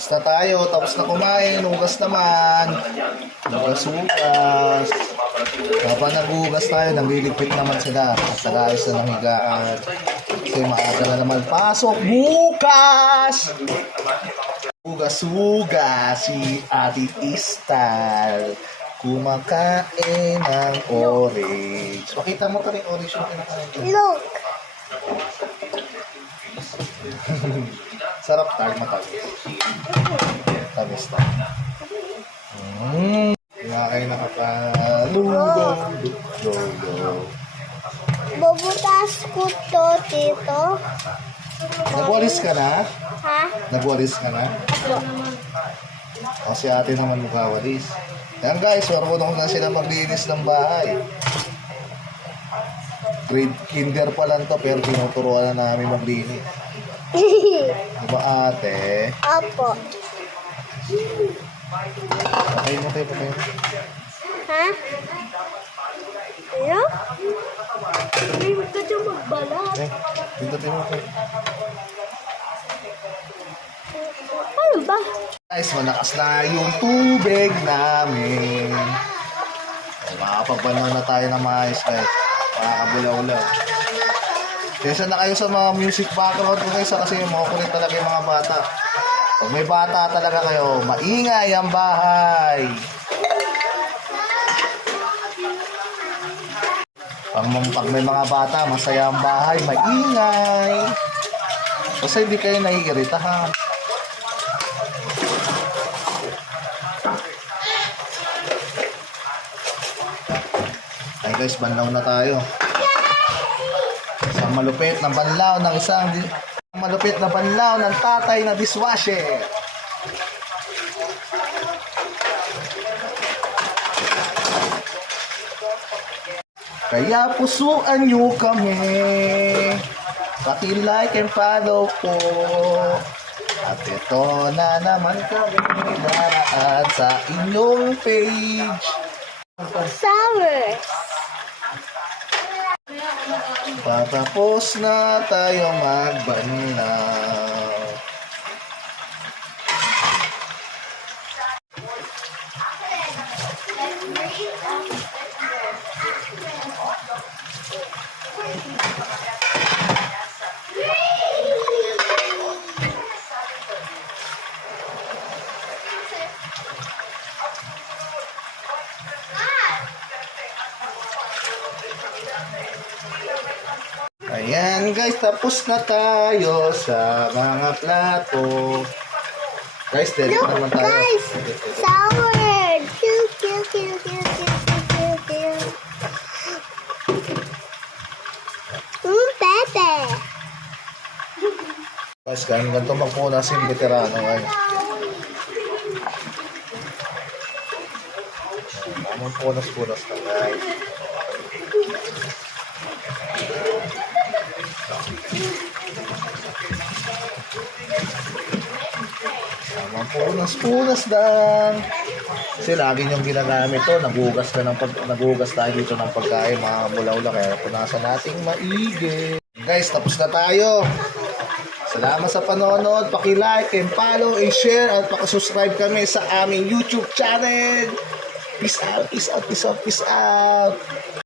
Basta tayo, tapos na kumain, hugas naman. Hugas-hugas. Kapag naghugas tayo, nagliligpit naman sila. At nag-ayos na ng higaan. Kasi maaga na naman pasok bukas! Hugas-hugas si Ate Istal. Kumakain ng orange. Pakita mo ka rin orange yung kinakain ko. Look. Sarap tayo matamis. Tamis na. Kumakain na kapalugaw. Bubutas ko to, tito. Nagwalis ka na? Ha? Nagwalis ka na? O si ate naman magwawalis. Yan guys, marunong na sila maglinis ng bahay. Grade kinder pa lang to pero tinuturuan na namin maglinis. Diba ate? Opo. Patay mo tayo, patay mo. Ha? Ano? Ay, huwag ka dyan magbalat. Pindutin mo tayo. Ano ba? Guys, malakas na yung tubig namin. Makakapagpano na tayo ng maayos guys. Makakabulaw-ulaw. Kesa na kayo sa mga music background ko guys kasi makukulit talaga yung mga bata. Pag may bata talaga kayo, maingay ang bahay. Pag may mga bata, masaya ang bahay, maingay. Kasi hindi kayo naiiritahan. Ay guys, banlaw na tayo. Isang malupit na banlaw ng malupit na banlaw ng tatay na dishwasher. Kaya pusuan nyo kami. Paki-like and follow po. At ito na naman kami daraan sa inyong page. Sour. Patapos na tayo magbanlaw. Ayan guys, tapos na tayo sa mga plato. Guys, dito Look, naman tayo. guys. Sour. Cute, cute, cute, cute, cute, cute, cute. Pepe. Guys, ganito magpunas yung veterano guys. Magpunas-punas na guys. Punas-punas lang. Kasi lagi niyong ginagamit to. Naghugas tayo dito ng pagkain, mga bulaw-ula. Kaya punasan nating maigi. Guys, tapos na tayo. Salamat sa panonood. Paki-like and follow and share at paki-subscribe kami sa aming YouTube channel. Peace out, peace out, peace out, peace out.